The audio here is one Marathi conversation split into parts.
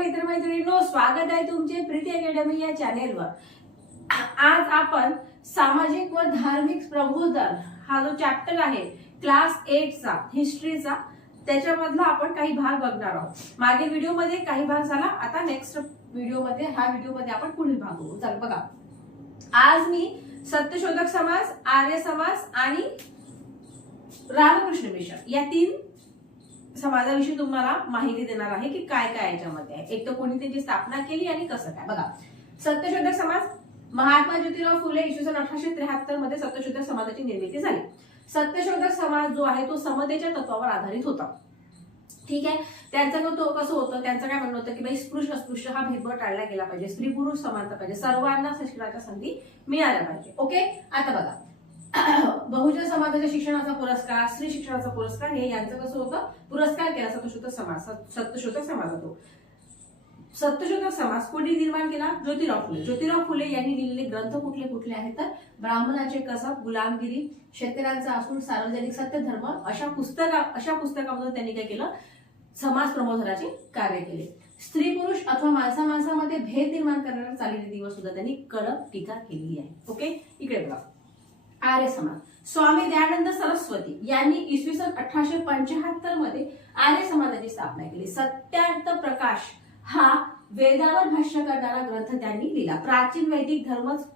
मित्रमैत्रिणींनो, स्वागत आहे तुमचे प्रीती अकॅडमी या चॅनेलवर। आज आपण सामाजिक व धार्मिक प्रबोधन हा जो चॅप्टर आहे क्लास 8 चा हिस्ट्रीचा, त्याच्यामधला आपण काही भाग बघणार आहोत। मागील व्हिडिओमध्ये काही भाग झाला, आता नेक्स्ट व्हिडिओमध्ये आपण पुढील भाग बघू। चल बघा, आज मी सत्यशोधक समाज, आर्य समाज आणि रामकृष्ण मिशन या तीन समाजाविषयी तुम्हाला माहिती देणार आहे की काय काय याच्यामध्ये आहे। एक तर कोणी त्याची स्थापना केली आणि कसं काय। बघा, सत्यशोधक समाज, महात्मा ज्योतिराव फुले इसवी सन 1873 मध्ये सत्यशोधक समाजाची निर्मिती झाली। सत्यशोधक समाज जो आहे तो समतेच्या तत्वावर आधारित होता। ठीक आहे, त्यांचं तो कसं होतं, त्यांचं काय म्हणणं होतं की भाई स्पृश्य अस्पृश्य हा भेदभाव टाळला गेला पाहिजे, स्त्री पुरुष समानता पाहिजे, सर्वांना शिक्षणाच्या संधी मिळाल्या पाहिजे। ओके, आता बघा, बहुजन समाजाच्या शिक्षणाचा पुरस्कार, स्त्री शिक्षणाचा पुरस्कार, हे यांचं कसं होतं, पुरस्कार केला सत्यशोधक समाजातो। सत्यशोधक समाज कोणी निर्माण केला? ज्योतिराव फुले यांनी लिहिलेले ग्रंथ कुठले कुठले आहेत तर ब्राह्मणाचे कसब, गुलामगिरी, शेतकऱ्यांचा असून, सार्वजनिक सत्यधर्म अशा पुस्तकामधून त्यांनी काय केलं, समाज प्रबोधनाचे कार्य केले। स्त्री पुरुष अथवा माणसा माणसामध्ये भेद निर्माण करणाऱ्या चालीरीतीवर सुद्धा त्यांनी कडक टीका केलेली आहे। ओके, इकडे बघा, आर्य समाज, स्वामी दयानंद सरस्वती यांनी इसवी सन 1875 मध्ये आर्य समाजाची स्थापना केली। सत्यार्थ प्रकाश हा वेदावर भाष्य करणारा ग्रंथ त्यांनी लिहिला। प्राचीन वैदिक धर्मच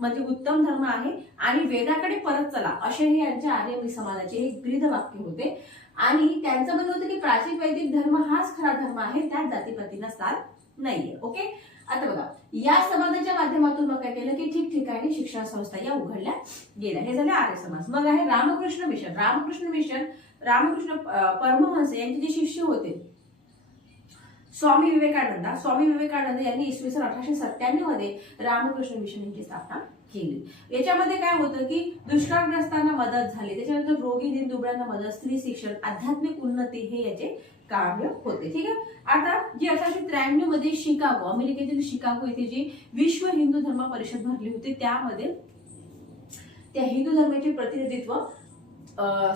म्हणजे उत्तम धर्म आहे आणि वेदाकडे परत चला, असे हे यांच्या आर्य समाजाचे एक ब्रीद वाक्य होते। आणि त्यांचं म्हणणं होतं की प्राचीन वैदिक धर्म हाच खरा धर्म आहे, त्यात जातीपातींना स्थान नाहीये। ओके, आता बघा, या समाजाच्या माध्यमातून मग काय केलं की ठिकठिकाणी शिक्षण संस्था या उघडल्या गेल्या। हे झाले आर्य समाज। मग आहे रामकृष्ण मिशन। रामकृष्ण परमहंस यांचे जे शिष्य होते स्वामी विवेकानंद यांनी इसवी सन 1897 मध्ये रामकृष्ण मिशन यांची स्थापना केली। याच्यामध्ये काय होतं की दुष्काळग्रस्तांना मदत झाली, त्याच्यानंतर रोगी दीनदुबळ्यांना मदत, स्त्री शिक्षण, आध्यात्मिक उन्नती हे याचे कार्य होते। ठीक आहे, आता जी 1893 मध्ये शिकागो, अमेरिकेतील शिकागो येथे जी विश्व हिंदू धर्म परिषद भरली होती, त्यामध्ये त्या हिंदू धर्माचे प्रतिनिधित्व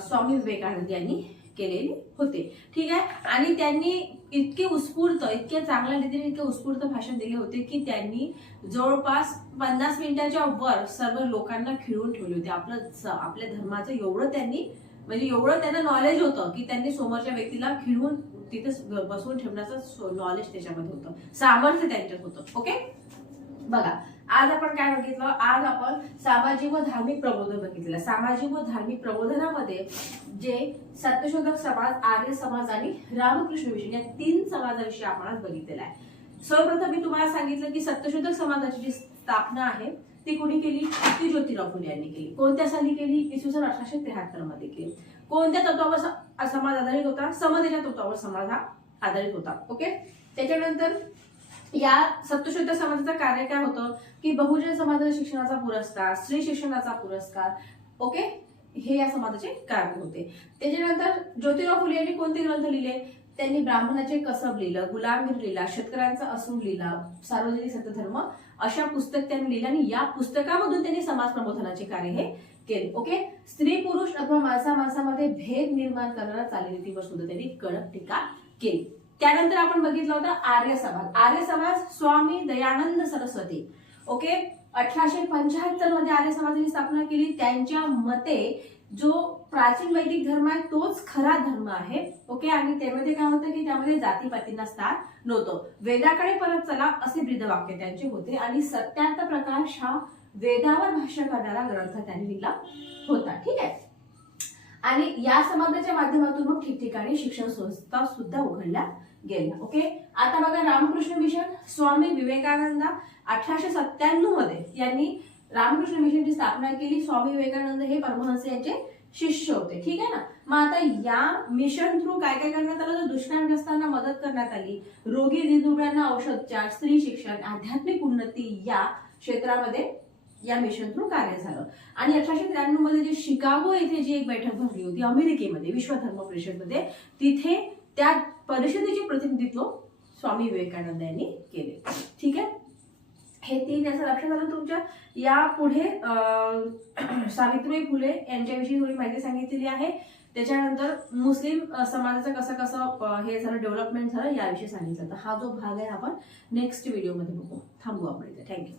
स्वामी विवेकानंद यांनी केलेले होते। ठीक आहे, आणि त्यांनी इतक्या चांगल्या रीतीने इतके उत्स्फूर्त भाषण दिले होते की त्यांनी जवळपास 50 मिनिटाच्या वर सर्व लोकांना खिळून ठेवले होते। आपल्या धर्माचं एवढं त्यांना नॉलेज होतं की त्यांनी समोरच्या व्यक्तीला खिळून तिथे बसवून ठेवण्याचं नॉलेज त्याच्यामध्ये होतं, सामर्थ्य त्यांच्यात होतं। ओके, बघा, आज आपण काय बघितलं, आज आपण सामाजिक व धार्मिक प्रबोधन बघितलं। सामाजिक व धार्मिक प्रबोधनामध्ये जे सत्यशोधक समाज, आर्य समाज आणि रामकृष्ण मिशन या तीन समाजाविषयी आपण आज बघितलेला आहे। सर्वप्रथम मी तुम्हाला सांगितलं की सत्यशोधक समाजाची जी स्थापना आहे ती कोणी केली, ती ज्योतिराव फुले यांनी केली। कोणत्या साली केली? इसवी सन 1873 मध्ये केली। कोणत्या तत्वावर समाज आधारित होता? समतेच्या तत्वावर समाज हा आधारित होता। ओके, त्याच्यानंतर या सत्यशोधक समाजाचं कार्य काय होतं की बहुजन समाजाच्या शिक्षणाचा पुरस्कार, स्त्री शिक्षणाचा पुरस्कार, ओके, हे या समाजाचे कार्य होते। त्याच्यानंतर ज्योतिराव फुले यांनी कोणते ग्रंथ लिहिले? त्यांनी ब्राह्मणाचे कसब लिहिलं, गुलामगिरी लिहिला, शेतकऱ्यांचा असून लिहिला, सार्वजनिक सत्यधर्म अशा पुस्तक त्यांनी लिहिलं आणि या पुस्तकामधून त्यांनी समाज प्रबोधनाचे कार्य हे केले। ओके, स्त्री पुरुष अथवा माणसा माणसामध्ये भेद निर्माण करणाऱ्या चालीरीतीवर सुद्धा त्यांनी कडक टीका केली। त्यानंतर आपण बघितलं होतं आर्य समाज। आर्य समाज, स्वामी दयानंद सरस्वती, ओके, 1875 मध्ये आर्य समाजाची स्थापना केली। त्यांच्या मते जो प्राचीन वैदिक धर्म आहे तोच खरा धर्म आहे। ओके, आणि त्यामध्ये काय होतं की त्यामध्ये जातीपातींना स्थान नव्हतं, वेदाकडे परत चला असे ब्रीद वाक्य त्यांचे होते आणि सत्यार्थ प्रकाश हा वेदावर भाष्य करणारा ग्रंथ त्यांनी लिहिला होता। ठीक आहे, आणि या समाजाच्या माध्यमातून मग ठिकठिकाणी शिक्षण संस्था सुद्धा उघडल्या गेल्या। ओके, आता बघा, रामकृष्ण मिशन, स्वामी विवेकानंद 1897 मध्ये यांनी रामकृष्ण मिशनची स्थापना केली। स्वामी विवेकानंद हे परमहंस यांचे शिष्य होते। ठीक आहे ना, मग आता या मिशन थ्रू काय काय करण्यात आलं तर दुष्काळग्रस्तांना मदत करण्यात आली, रोगी दीनदुबळ्यांना औषधोपचार, स्त्री शिक्षण, आध्यात्मिक उन्नती या क्षेत्रामध्ये या मिशन थ्रू कार्य झालं। आणि 1893 मध्ये जे शिकागो येथे जी एक बैठक भरली होती अमेरिकेमध्ये विश्व धर्म परिषदेमध्ये, तिथे त्या परिषदेचे प्रतिनिधित्व स्वामी विवेकानंद यांनी केले। ठीक आहे, हे तीन याचं लक्षात आलं तुमच्या। या पुढे सावित्रीबाई फुले यांच्याविषयी थोडी माहिती सांगितलेली आहे। त्याच्यानंतर मुस्लिम समाजाचं कसं कसं हे झालं, डेव्हलपमेंट झालं याविषयी सांगितलं. तर हा जो भाग आहे आपण नेक्स्ट व्हिडिओमध्ये बघू. थांबू आपण इथे. थँक्यू.